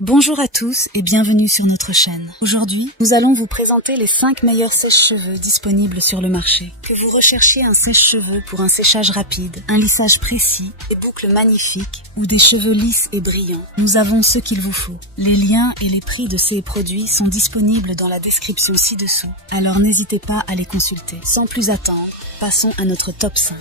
Bonjour à tous et bienvenue sur notre chaîne. Aujourd'hui, nous allons vous présenter les 5 meilleurs sèche-cheveux disponibles sur le marché. Que vous recherchiez un sèche-cheveux pour un séchage rapide, un lissage précis, des boucles magnifiques ou des cheveux lisses et brillants, nous avons ce qu'il vous faut. Les liens et les prix de ces produits sont disponibles dans la description ci-dessous, alors n'hésitez pas à les consulter. Sans plus attendre, passons à notre top 5.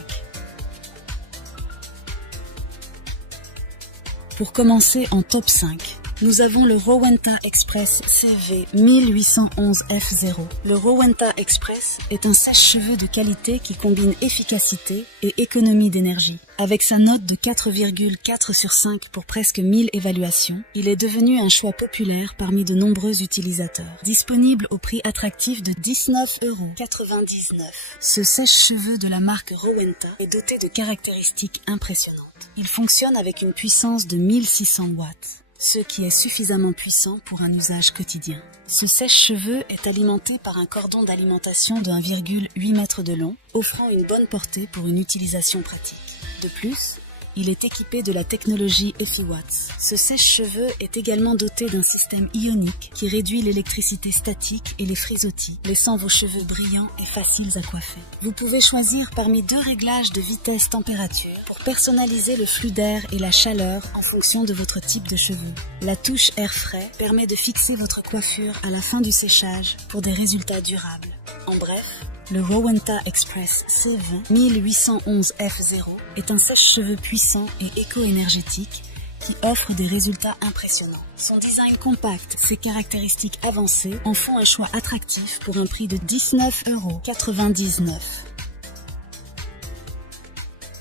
Pour commencer en top 5, nous avons le Rowenta Express CV 1811F0. Le Rowenta Express est un sèche-cheveux de qualité qui combine efficacité et économie d'énergie. Avec sa note de 4,4 sur 5 pour presque 1000 évaluations, il est devenu un choix populaire parmi de nombreux utilisateurs. Disponible au prix attractif de 19,99 €. Ce sèche-cheveux de la marque Rowenta est doté de caractéristiques impressionnantes. Il fonctionne avec une puissance de 1600 watts. Ce qui est suffisamment puissant pour un usage quotidien. Ce sèche-cheveux est alimenté par un cordon d'alimentation de 1,8 m de long, offrant une bonne portée pour une utilisation pratique. De plus, il est équipé de la technologie EffiWatts. Ce sèche-cheveux est également doté d'un système ionique qui réduit l'électricité statique et les frisottis, laissant vos cheveux brillants et faciles à coiffer. Vous pouvez choisir parmi 2 réglages de vitesse-température pour personnaliser le flux d'air et la chaleur en fonction de votre type de cheveux. La touche air frais permet de fixer votre coiffure à la fin du séchage pour des résultats durables. En bref, le Rowenta Express CV 1811F0 est un sèche-cheveux puissant et éco-énergétique qui offre des résultats impressionnants. Son design compact, ses caractéristiques avancées en font un choix attractif pour un prix de 19,99 €.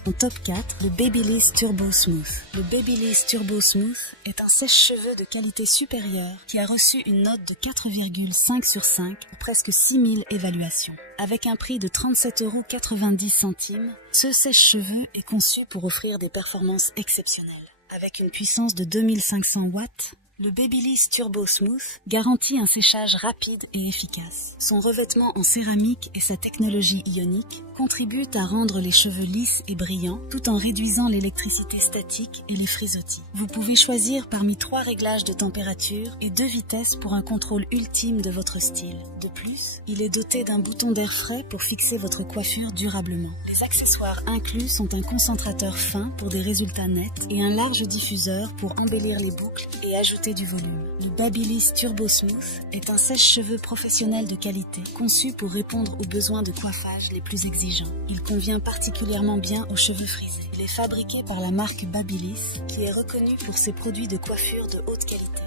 En top 4, le Babyliss Turbo Smooth. Le Babyliss Turbo Smooth est un sèche-cheveux de qualité supérieure qui a reçu une note de 4,5 sur 5 pour presque 6000 évaluations. Avec un prix de 37,90 €, ce sèche-cheveux est conçu pour offrir des performances exceptionnelles. Avec une puissance de 2500 watts, le Babyliss Turbo Smooth garantit un séchage rapide et efficace. Son revêtement en céramique et sa technologie ionique contribuent à rendre les cheveux lisses et brillants tout en réduisant l'électricité statique et les frisottis. Vous pouvez choisir parmi 3 réglages de température et 2 vitesses pour un contrôle ultime de votre style. De plus, il est doté d'un bouton d'air frais pour fixer votre coiffure durablement. Les accessoires inclus sont un concentrateur fin pour des résultats nets et un large diffuseur pour embellir les boucles et ajouter du volume. Le Babyliss Turbo Smooth est un sèche-cheveux professionnel de qualité, conçu pour répondre aux besoins de coiffage les plus exigeants. Il convient particulièrement bien aux cheveux frisés. Il est fabriqué par la marque Babyliss, qui est reconnue pour ses produits de coiffure de haute qualité.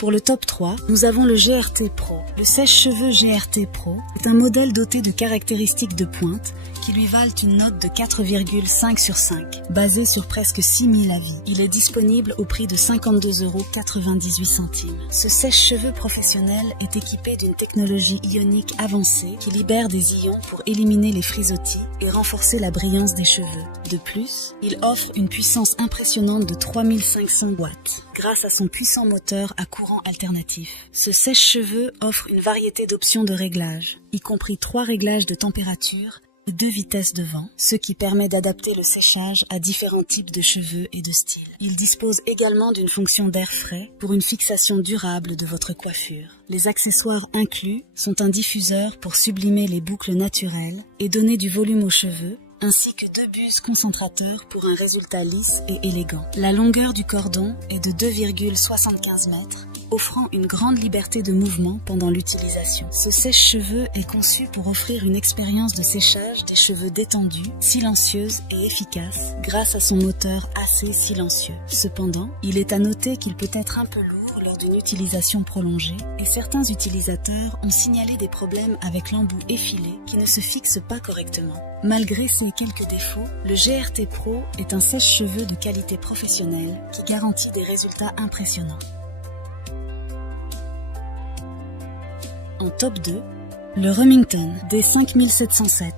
Pour le top 3, nous avons le GRT Pro. Le sèche-cheveux GRT Pro est un modèle doté de caractéristiques de pointe qui lui valent une note de 4,5 sur 5, basée sur presque 6000 avis. Il est disponible au prix de 52,98 €. Ce sèche-cheveux professionnel est équipé d'une technologie ionique avancée qui libère des ions pour éliminer les frisottis et renforcer la brillance des cheveux. De plus, il offre une puissance impressionnante de 3500 watts. Grâce à son puissant moteur à courant alternatif. Ce sèche-cheveux offre une variété d'options de réglage, y compris 3 réglages de température et 2 vitesses de vent, ce qui permet d'adapter le séchage à différents types de cheveux et de styles. Il dispose également d'une fonction d'air frais pour une fixation durable de votre coiffure. Les accessoires inclus sont un diffuseur pour sublimer les boucles naturelles et donner du volume aux cheveux, ainsi que 2 buses concentrateurs pour un résultat lisse et élégant. La longueur du cordon est de 2,75 m, offrant une grande liberté de mouvement pendant l'utilisation. Ce sèche-cheveux est conçu pour offrir une expérience de séchage des cheveux détendus, silencieuse et efficace grâce à son moteur assez silencieux. Cependant, il est à noter qu'il peut être un peu lourd lors d'une utilisation prolongée et certains utilisateurs ont signalé des problèmes avec l'embout effilé qui ne se fixe pas correctement. Malgré ces quelques défauts, le GRT Pro est un sèche-cheveux de qualité professionnelle qui garantit des résultats impressionnants. En top 2, le Remington D5707.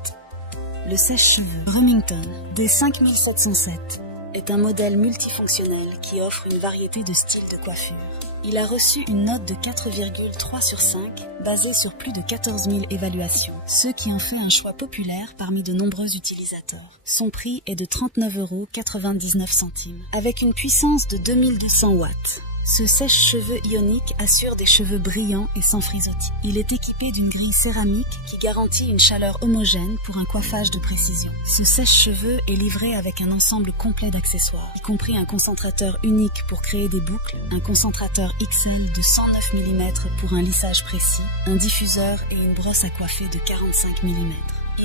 Le sèche-cheveux Remington D5707 est un modèle multifonctionnel qui offre une variété de styles de coiffure. Il a reçu une note de 4,3 sur 5, basée sur plus de 14 000 évaluations, ce qui en fait un choix populaire parmi de nombreux utilisateurs. Son prix est de 39,99 €, avec une puissance de 2200 watts. Ce sèche-cheveux ionique assure des cheveux brillants et sans frisottis. Il est équipé d'une grille céramique qui garantit une chaleur homogène pour un coiffage de précision. Ce sèche-cheveux est livré avec un ensemble complet d'accessoires, y compris un concentrateur unique pour créer des boucles, un concentrateur XL de 109 mm pour un lissage précis, un diffuseur et une brosse à coiffer de 45 mm.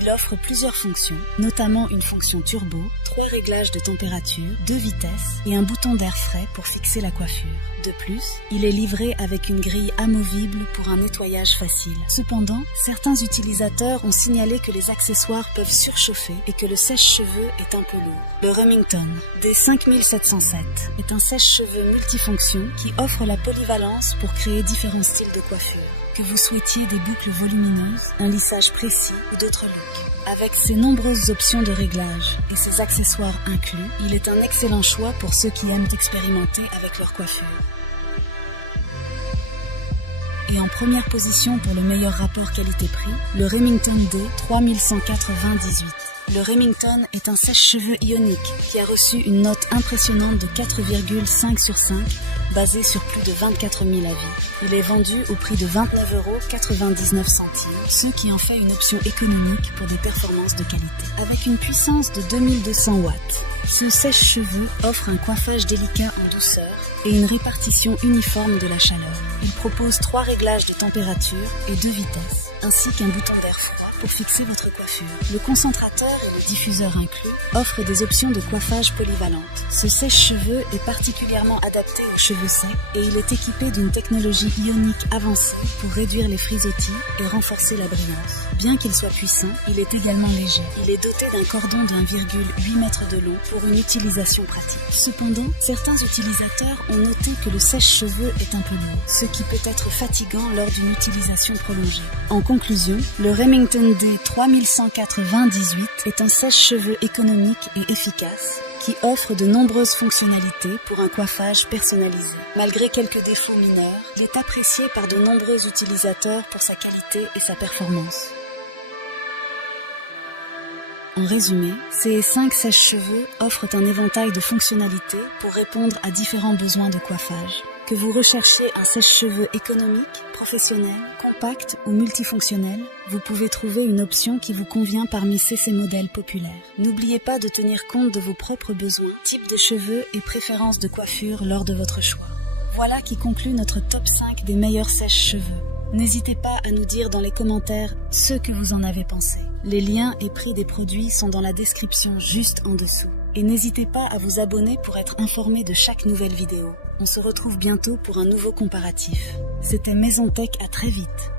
Il offre plusieurs fonctions, notamment une fonction turbo, 3 réglages de température, 2 vitesses et un bouton d'air frais pour fixer la coiffure. De plus, il est livré avec une grille amovible pour un nettoyage facile. Cependant, certains utilisateurs ont signalé que les accessoires peuvent surchauffer et que le sèche-cheveux est un peu lourd. Le Remington D5707 est un sèche-cheveux multifonction qui offre la polyvalence pour créer différents styles de coiffure. Que vous souhaitiez des boucles volumineuses, un lissage précis ou d'autres looks. Avec ses nombreuses options de réglage et ses accessoires inclus, il est un excellent choix pour ceux qui aiment expérimenter avec leur coiffure. Et en première position pour le meilleur rapport qualité-prix, le Remington D3198. Le Remington est un sèche-cheveux ionique qui a reçu une note impressionnante de 4,5 sur 5, basée sur plus de 24 000 avis. Il est vendu au prix de 29,99 €, ce qui en fait une option économique pour des performances de qualité. Avec une puissance de 2200 watts, ce sèche-cheveux offre un coiffage délicat en douceur et une répartition uniforme de la chaleur. Il propose 3 réglages de température et 2 vitesses, ainsi qu'un bouton d'air froid pour fixer votre coiffure. Le concentrateur et le diffuseur inclus offrent des options de coiffage polyvalentes. Ce sèche-cheveux est particulièrement adapté aux cheveux secs et il est équipé d'une technologie ionique avancée pour réduire les frisottis et renforcer la brillance. Bien qu'il soit puissant, il est également léger. Il est doté d'un cordon de 1,8 m de long pour une utilisation pratique. Cependant, certains utilisateurs ont noté que le sèche-cheveux est un peu lourd, ce qui peut être fatigant lors d'une utilisation prolongée. En conclusion, le Remington D3198 est un sèche-cheveux économique et efficace qui offre de nombreuses fonctionnalités pour un coiffage personnalisé. Malgré quelques défauts mineurs, il est apprécié par de nombreux utilisateurs pour sa qualité et sa performance. En résumé, ces 5 sèche-cheveux offrent un éventail de fonctionnalités pour répondre à différents besoins de coiffage. Que vous recherchez un sèche-cheveux économique, professionnel, compact ou multifonctionnel, vous pouvez trouver une option qui vous convient parmi ces modèles populaires. N'oubliez pas de tenir compte de vos propres besoins, type de cheveux et préférences de coiffure lors de votre choix. Voilà qui conclut notre top 5 des meilleurs sèche-cheveux. N'hésitez pas à nous dire dans les commentaires ce que vous en avez pensé. Les liens et prix des produits sont dans la description juste en dessous. Et n'hésitez pas à vous abonner pour être informé de chaque nouvelle vidéo. On se retrouve bientôt pour un nouveau comparatif. C'était Maison Tech, à très vite.